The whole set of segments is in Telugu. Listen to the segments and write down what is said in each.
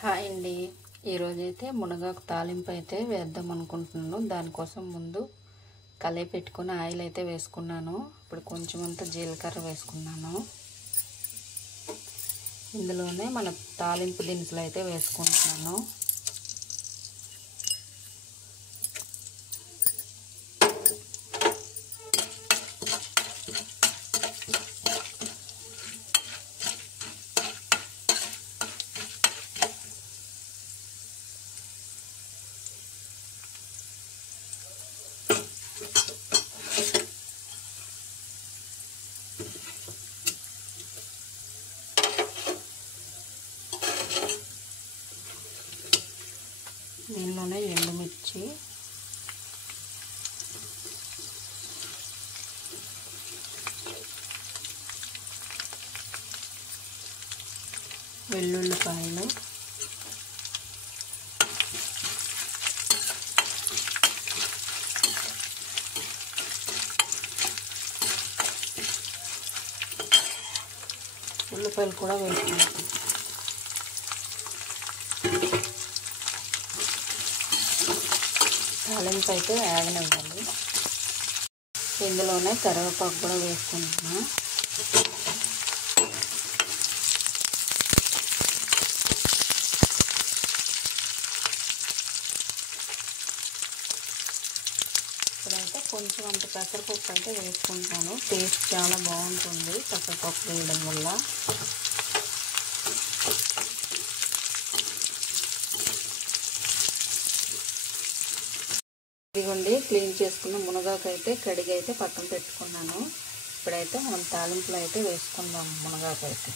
హాయ్ అండి. ఈరోజైతే మునగాకు తాలింపు అయితే వేద్దాం అనుకుంటున్నాను. దానికోసం ముందు కళాయి పెట్టుకుని ఆయిల్ అయితే వేసుకున్నాను. ఇప్పుడు కొంచెం అంత జీలకర్ర వేసుకున్నాను. ఇందులోనే మన తాలింపు దినుసులు అయితే వేసుకుంటున్నాను. దీనిలోనే ఎండుమిర్చి, వెల్లుల్లిపాయలు, ఉల్లిపాయలు కూడా వేసుకుంటాం. తాలింపు అయితే వేగనివ్వాలి. ఇందులోనే కరివేపాకు కూడా వేసుకుంటున్నా. ఇప్పుడైతే కొంచెం అంత పెసరపప్పు అయితే వేసుకుంటాను. టేస్ట్ చాలా బాగుంటుంది పెసరపప్పు వేయడం వల్ల. ఇదిగోండి, క్లీన్ చేసుకున్న మునగాకు అయితే కడిగి అయితే పక్కన పెట్టుకున్నాను. ఇప్పుడైతే మనం తాలింపులో అయితే వేసుకుందాం మునగాకు అయితే.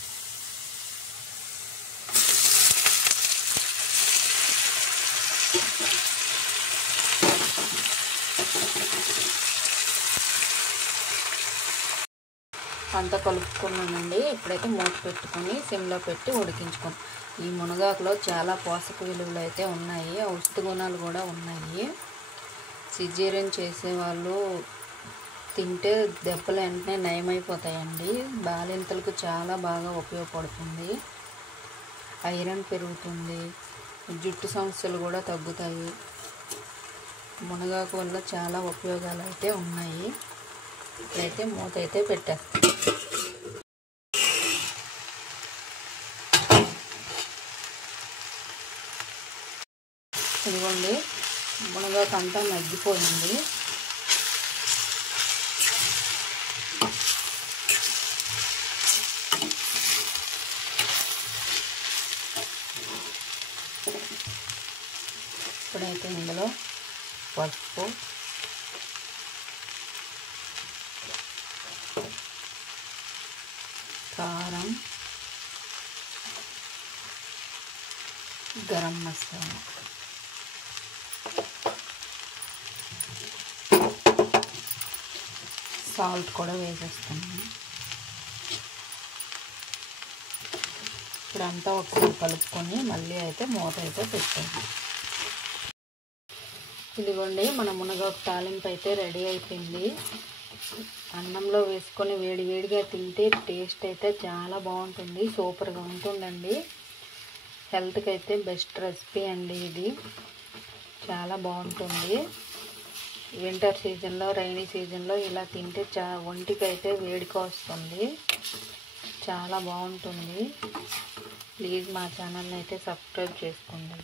అంతా కలుపుకున్నానండి. ఇప్పుడైతే మూత పెట్టుకొని సిమ్లో పెట్టి ఉడికించుకోండి. ఈ మునగాకులో చాలా పోషక విలువలు అయితే ఉన్నాయి, ఔషధ గుణాలు కూడా ఉన్నాయి. సిజేరియన్ చేసేవాళ్ళు తింటే దెబ్బలు వెంటనే నయమైపోతాయండి. బాలింతలకు చాలా బాగా ఉపయోగపడుతుంది. ఐరన్ పెరుగుతుంది, జుట్టు సమస్యలు కూడా తగ్గుతాయి. మునగాకు వల్ల చాలా ఉపయోగాలు అయితే ఉన్నాయి. ఇప్పుడైతే మూత అయితే పెట్టేస్తాం. ఇదిగోండి, మునగాకు అంతా మగ్గిపోయింది. ఇప్పుడైతే ఇందులో పసుపు, కారం, గరం మసాలా, సాల్ట్ కూడా వేసేస్తాను. ఇప్పుడంతా ఒకసారి కలుపుకొని మళ్ళీ అయితే మూత అయితే పెట్టాను. ఇదిగోండి, మన మునగాకు తాలింపు అయితే రెడీ అయిపోయింది. అన్నంలో వేసుకొని వేడివేడిగా తింటే టేస్ట్ అయితే చాలా బాగుంటుంది, సూపర్గా ఉంటుందండి. హెల్త్కి అయితే బెస్ట్ రెసిపీ అండి ఇది. చాలా బాగుంటుంది. వింటర్ సీజన్లో, రైనీ సీజన్లో ఇలా తింటే ఒంటికి అయితే వేడిక వస్తుంది. చాలా బాగుంటుంది. ప్లీజ్ మా ఛానల్ని అయితే సబ్స్క్రైబ్ చేసుకోండి.